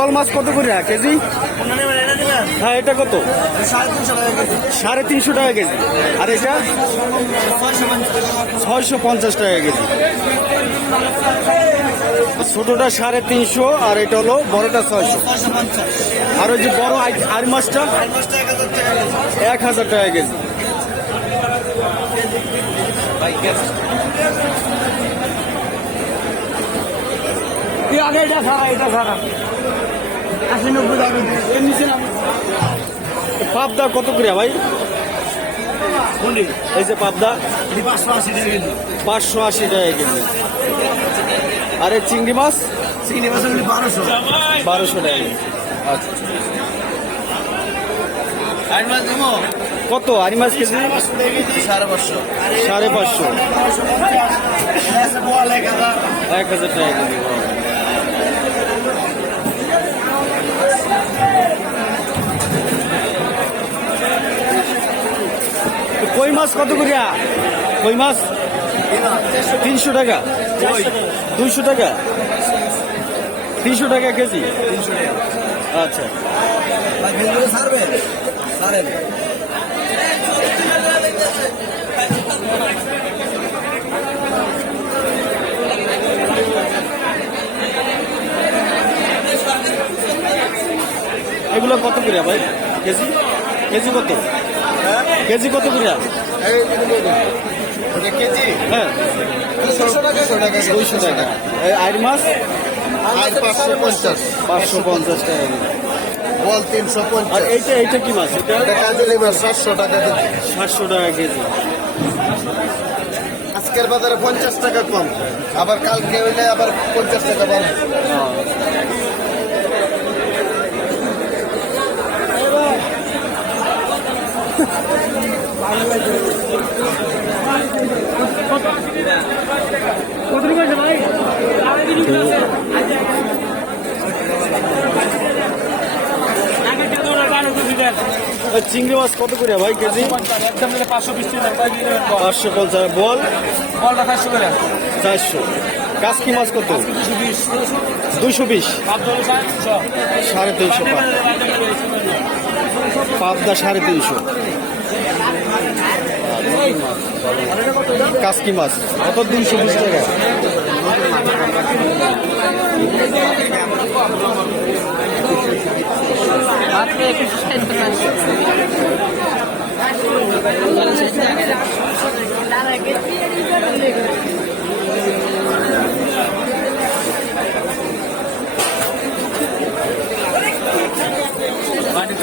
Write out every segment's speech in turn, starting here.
বোয়াল মাছ কত করে? এক কেজি? হ্যাঁ এটা কত? সাড়ে তিনশো টাকা কেজি। আর এটা? ছয়শো পঞ্চাশ টাকা কেজি। ছোটটা সাড়ে তিনশো, আর এটা হলো বড়টা ছয়শো। আর ওই যে বড় আর মাছটা? এক হাজার টাকা কেজি। আগে এটা খারাপ এটা খারাপ আশি নব্বই টাকা এর নিচে নাম পাবদা কত করে ভাই? এই যে পাবদা। পাঁচশো আশি টাকা কেজি। পাঁচশো আশি টাকা কেজি। আর এই চিংড়ি মাছ? চিংড়ি মাছ বারোশো। বারোশো টাকা। আচ্ছা। কত? আরি মাছ কেজি? সাড়ে পাঁচশো সাড়ে পাঁচশো। এক হাজার এক হাজার টাকা কেজি। মাছ কত করিয়া কই মাছ? তিনশো টাকা। দুইশো টাকা? তিনশো টাকা কেজি? আচ্ছা। এগুলো কত করিয়া ভাই? কেজি? কেজি কত? কেজি কত করিয়া কেজি হ্যাঁ দুশো টাকা দুইশো টাকা আইর মাছ আজ পাঁচশো পঞ্চাশ পাঁচশো পঞ্চাশ টাকা বল তিনশো পঞ্চাশ আর এইটা এইটা কি মাছ এটা কাজলি মাছ সাতশো টাকা কেজি সাতশো টাকা কেজি আজকের বাজারে পঞ্চাশ টাকা কম আবার কালকে হইলে আবার পঞ্চাশ টাকা বাড়বে আর চিংড়ি মাছ কত করে ভাই কেজি? পাঁচশো পাঁচশো পঞ্চাশ বল? বলটা চারশো করে। চারশো। কাসকি মাছ কত? দুইশো বিশ। সাড়ে তিনশো। পাবদা সাড়ে তিনশো। কাসকি মাছ কত দুইশো বিশ টাকা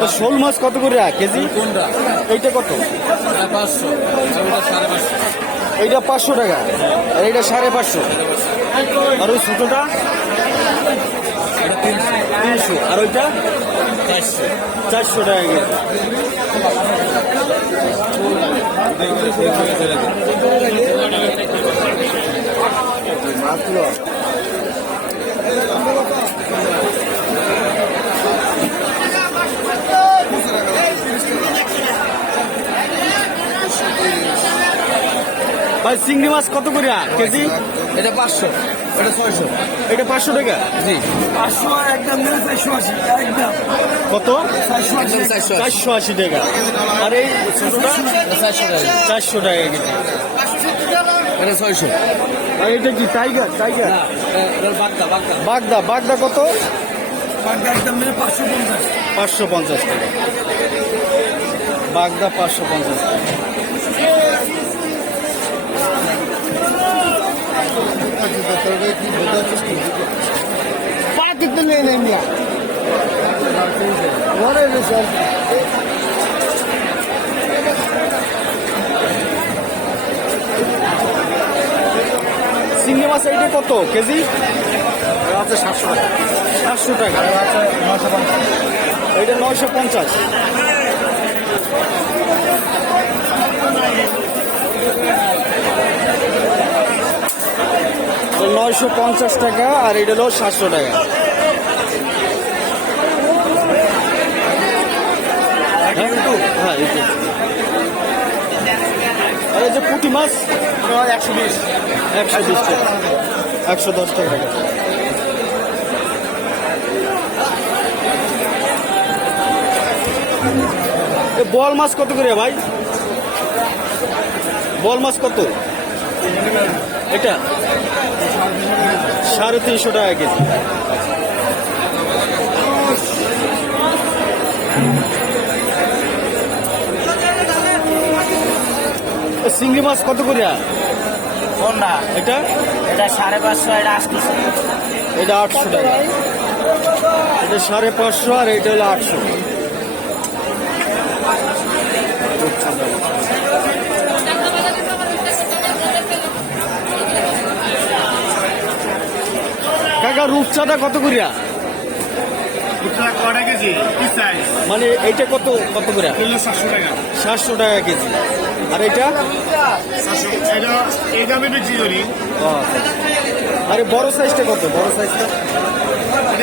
তো শোল মাছ কত করে কেজি? কোনটা? এইটা কত? পাঁচশো। সাড়ে পাঁচশো। এইটা পাঁচশো টাকা। আর এইটা সাড়ে পাঁচশো। আর ওই ছোটোটা তিনশো। আর ওইটা? চারশো। চারশো টাকা কেজি। ভাই চিংড়ি মাছ কত করে কেজি? এটা পাঁচশো। এটা ছয়শো। এটা পাঁচশো টাকা? জি। পাঁচশো আর একদম চারশো আশি একদম। কত? চারশো আশি টাকা। আর এই চারশো টাকা। চারশো টাকা কেজি। এটা ছয়শো। আর এটা কি টাইগার? টাইগার? বাগদা বাগদা। বাগদা বাগদা কত? বাগদা একদম পাঁচশো পঞ্চাশ। পাঁচশো পঞ্চাশ টাকা। বাগদা পাঁচশো পঞ্চাশ টাকা। পাকিতে নেই নেই মিয়া। ওরে রে স্যার। চিংড়ি মাছ এইটা কত কেজি? আছে সাতশো টাকা। সাতশো টাকা। এইটা নয়শো পঞ্চাশ। নয়শো পঞ্চাশ টাকা আর এটা হলো সাতশো টাকা। হ্যাঁ পুঁটি মাছ একশো বিশ। একশো টাকা। একশো দশ টাকা। বল মাছ কত করে ভাই? বল মাছ কত? এটা। সাড়ে তিনশো টাকা কেজি। চিংড়ি মাছ কত করে? কোনটা? এটা? এটা সাড়ে পাঁচশো এটা আটশো। এটা আটশো টাকা। এটা সাড়ে পাঁচশো আর এটা হলো আটশো। কাকা রূপচাঁদা কত করিয়া মানে এইটা কত কত করে সাতশো টাকা। সাতশো টাকা কেজি। আর এটা আরে বড় সাইজটা কত? বড় সাইজটা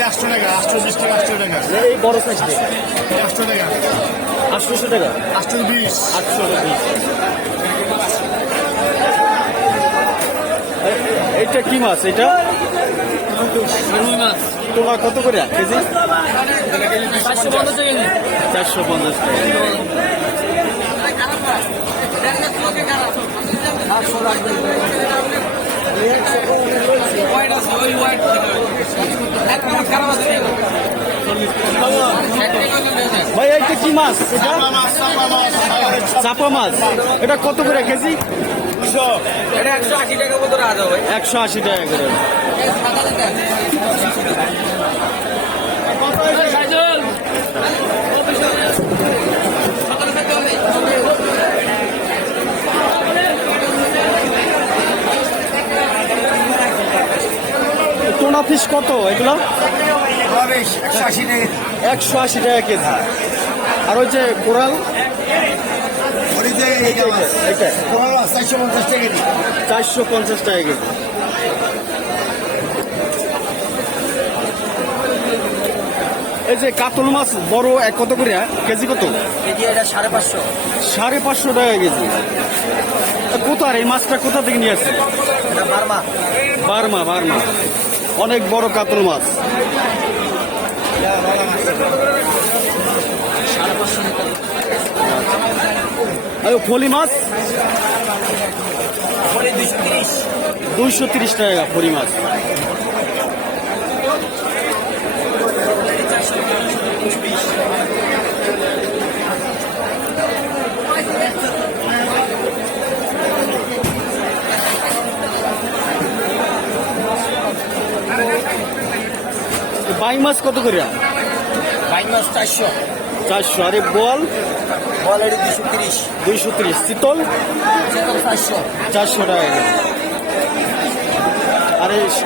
আটশো টাকা আটশো বিশ টাকা আটশো টাকা। এই বড় সাইজটা আটশো টাকা। আটশোশো টাকা? আটশো বিশ। আটশো এ- এটা কি মাছ? এটা তোমার কত করে কেজি? চারশো পঞ্চাশ ভাই এটা কি মাছ? চাপা মাছ। এটা কত করে কেজি? একশো। আশি টাকা মতো রাখা হবে। একশো আশি টাকা করে। টোনা ফিশ কত? এগুলো? একশো আশি টাকা একশো আশি টাকা কেজি। আর ওই যে কোরাল? চারশো পঞ্চাশ টাকা কেজি। এই যে কাতল মাছ বড় এক কত করে কেজি কত? সাড়ে পাঁচশো। সাড়ে পাঁচশো টাকা কেজি। কোথার এই মাছটা কোথা থেকে নিয়ে আসছে? বার্মা। বার্মা অনেক বড় কাতল মাছ আর ওই ফলি মাছ? দুইশো তিরিশ টাকা ফলি মাছ। বাই মাছ কত করে? বাইক মাছ চারশো। চারশো আরে বল। বল এটা দুশো তিরিশ। দুইশো তিরিশ। শীতল? চারশো। চারশো টাকা। আরে আচ্ছা।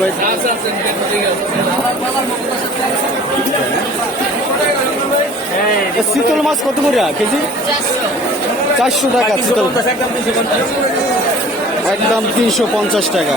ভাই। শীতল মাছ কত করে? কেজি? চারশো টাকা শীতল একদম তিনশো পঞ্চাশ টাকা।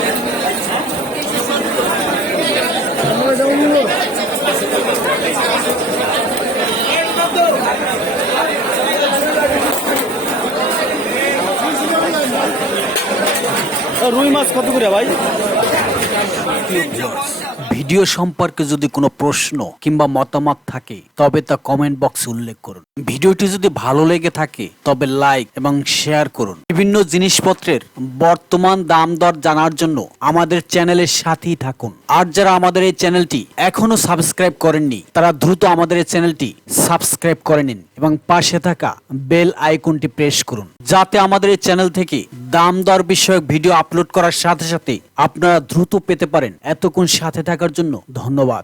রুই মাছ কত করে ভাই? ভিডিও সম্পর্কে যদি কোনো প্রশ্ন কিংবা মতামত থাকে, তবে তা কমেন্ট বক্সে উল্লেখ করুন। ভিডিওটি যদি ভালো লেগে থাকে, তবে লাইক এবং শেয়ার করুন। বিভিন্ন জিনিসপত্রের বর্তমান দাম দর জানার জন্য আমাদের চ্যানেলের সাথেই থাকুন। আর যারা আমাদের এই চ্যানেলটি এখনও সাবস্ক্রাইব করেননি, তারা দ্রুত আমাদের এই চ্যানেলটি সাবস্ক্রাইব করে নিন এবং পাশে থাকা বেল আইকনটি প্রেস করুন। যাতে আমাদের এই চ্যানেল থেকে দাম দর বিষয়ক ভিডিও আপলোড করার সাথে সাথে আপনারা দ্রুত পেতে পারেন। এতক্ষণ সাথে থাকার জন্য ধন্যবাদ।